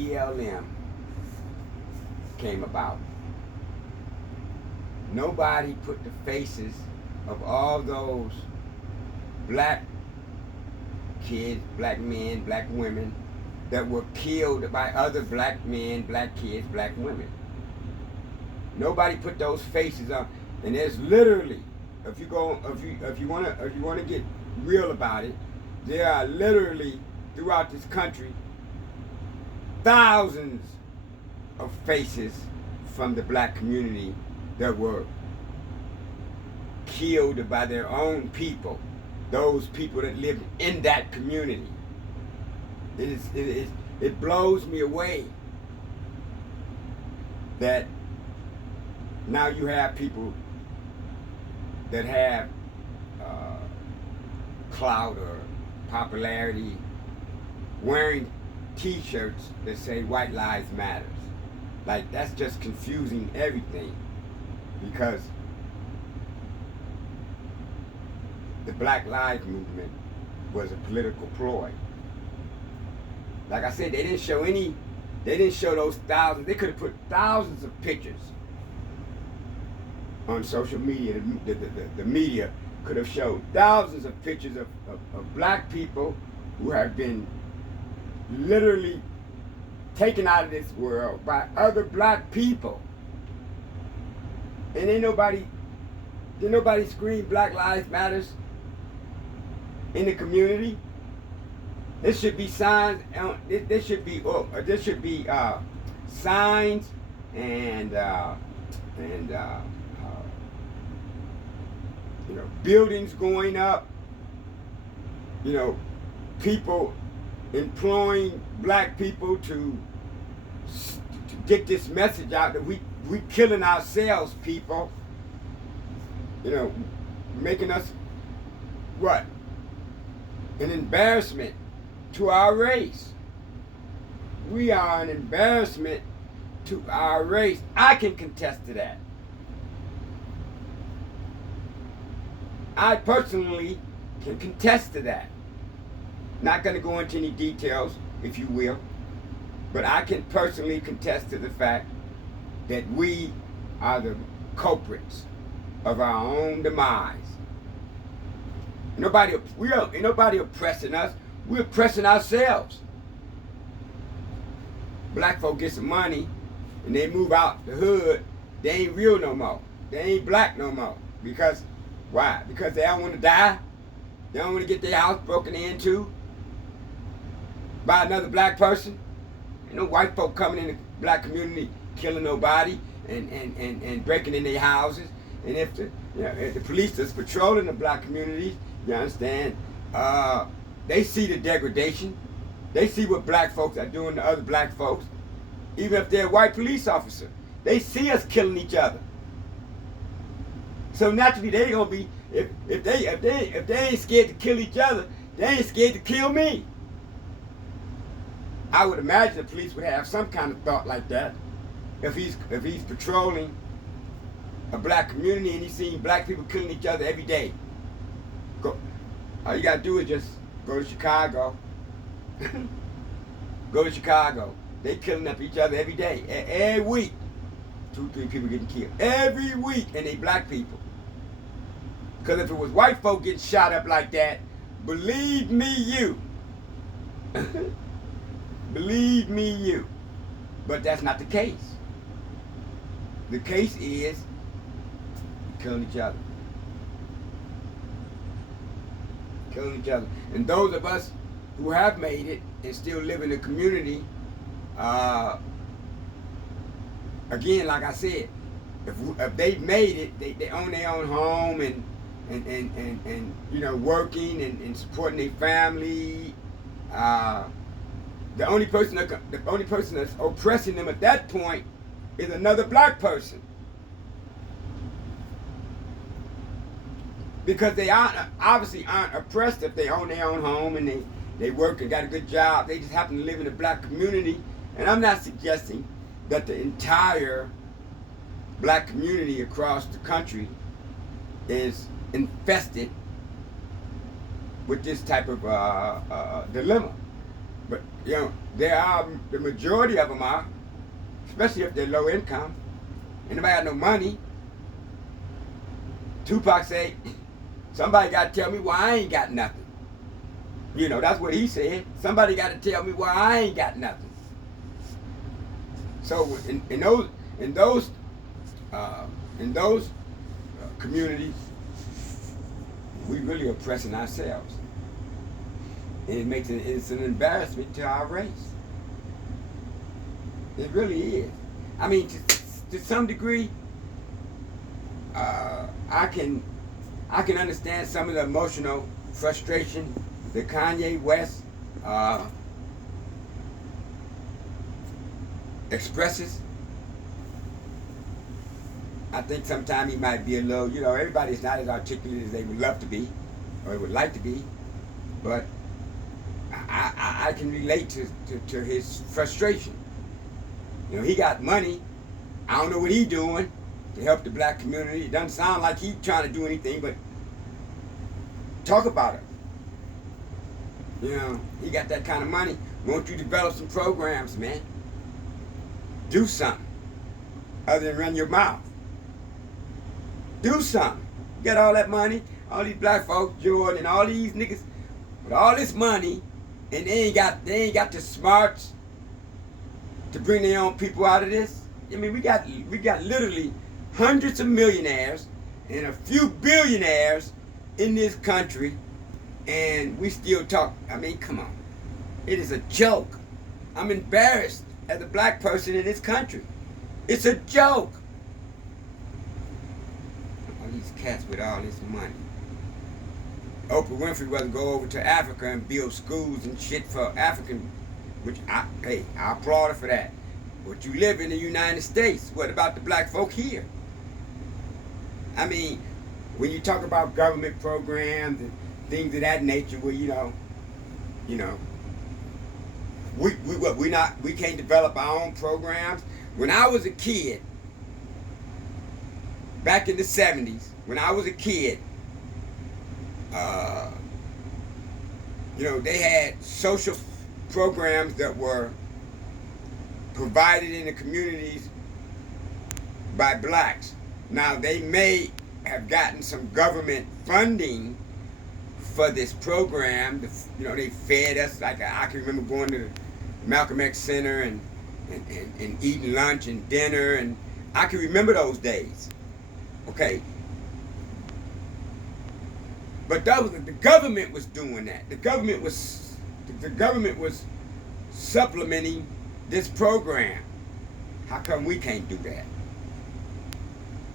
BLM came about. Nobody put the faces of all those black kids, black men, black women that were killed by other black men, black kids, black women. Nobody put those faces on, and there's literally, if you wanna get real about it, there are literally throughout this country thousands of faces from the black community that were killed by their own people, those people that lived in that community. It blows me away that now you have people that have clout or popularity wearing t-shirts that say White Lives Matters. Like, that's just confusing everything, because the Black Lives Movement was a political ploy. Like I said, they didn't show those thousands. They could have put thousands of pictures on social media. The media could have showed thousands of pictures of black people who have been literally taken out of this world by other black people. And did nobody scream Black Lives Matters in the community? There should be signs. There should be signs and buildings going up. People employing black people to get this message out that we killing ourselves, people. Making us what? An embarrassment to our race. We are an embarrassment to our race. I can contest to that. I personally can contest to that. Not going to go into any details, if you will, but I can personally contest to the fact that we are the culprits of our own demise. Ain't nobody oppressing us. We're oppressing ourselves. Black folk get some money and they move out the hood. They ain't real no more. They ain't black no more. Because why? Because they don't want to die. They don't want to get their house broken into by another black person. Ain't no white folk coming in the black community killing nobody and breaking in their houses. And if the police is patrolling the black communities, you understand, they see the degradation. They see what black folks are doing to other black folks. Even if they're a white police officer, they see us killing each other. So naturally, they gonna be, if they ain't scared to kill each other, they ain't scared to kill me. I would imagine the police would have some kind of thought like that if he's patrolling a black community and he's seeing black people killing each other every day. All you gotta do is just go to Chicago. Go to Chicago. They killing up each other every day, every week. 2-3 people getting killed every week, and they black people. Because if it was white folk getting shot up like that, believe me, you. Believe me, you. But that's not the case. The case is killing each other. Killing each other. And those of us who have made it and still live in the community, again, like I said, if they've made it, they own their own home and working and supporting their family. The only person that's oppressing them at that point is another black person. Because they obviously aren't oppressed if they own their own home and they work and got a good job. They just happen to live in a black community. And I'm not suggesting that the entire black community across the country is infested with this type of dilemma. But you know, there are the majority of them are, especially if they're low income. Anybody got no money? Tupac said, somebody got to tell me why I ain't got nothing. You know, that's what he said. Somebody got to tell me why I ain't got nothing. So in those communities, we really oppressing ourselves, and it's an embarrassment to our race. It really is. I mean, to some degree, I can understand some of the emotional frustration that Kanye West expresses. I think sometimes he might be a little, you know, everybody's not as articulate as they would love to be, or would like to be, but I can relate to his frustration. You know, he got money. I don't know what he's doing to help the black community. It doesn't sound like he's trying to do anything, but talk about it. You know, he got that kind of money. Won't you develop some programs, man? Do something other than run your mouth. Do something. You got all that money, all these black folks, Jordan, and all these niggas with all this money, and they ain't got the smarts to bring their own people out of this. I mean, we got literally hundreds of millionaires and a few billionaires in this country, and we still talk. I mean, come on. It is a joke. I'm embarrassed as a black person in this country. It's a joke. All these cats with all this money. Oprah Winfrey wasn't go over to Africa and build schools and shit for African, which I applaud her for that. But you live in the United States. What about the black folk here? I mean, when you talk about government programs and things of that nature, where we can't develop our own programs. When I was a kid, back in the 70s, when I was a kid, they had social programs that were provided in the communities by blacks. Now, they may have gotten some government funding for this program. They fed us. Like I can remember going to the Malcolm X Center and eating lunch and dinner, and I can remember those days. Okay. But the government was doing that. The government was supplementing this program. How come we can't do that?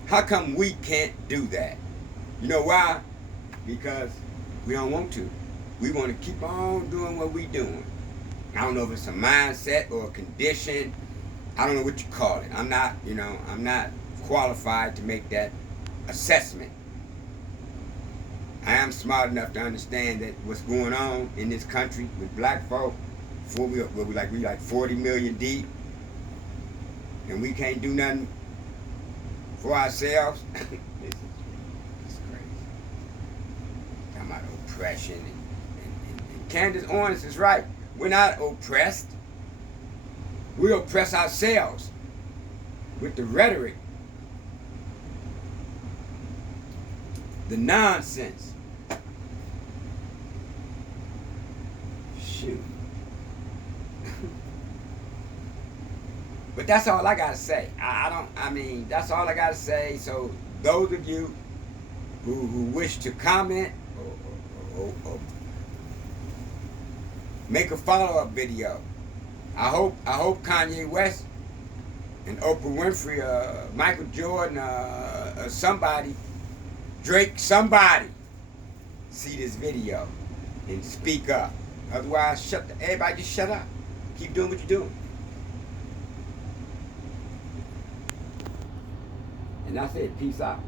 How come we can't do that? You know why? Because we don't want to. We want to keep on doing what we doing. I don't know if it's a mindset or a condition. I don't know what you call it. I'm not qualified to make that assessment. I am smart enough to understand that what's going on in this country with black folk, we like 40 million deep, and we can't do nothing for ourselves. It's crazy. Talking about oppression, and Candace Owens is right. We're not oppressed. We oppress ourselves with the rhetoric, the nonsense. Shoot. But that's all I gotta say. That's all I gotta say. So those of you who wish to comment or make a follow-up video, I hope Kanye West and Oprah Winfrey, Michael Jordan, somebody, Drake, somebody see this video and speak up. Otherwise, everybody just shut up. Keep doing what you're doing. And that's it. Peace out.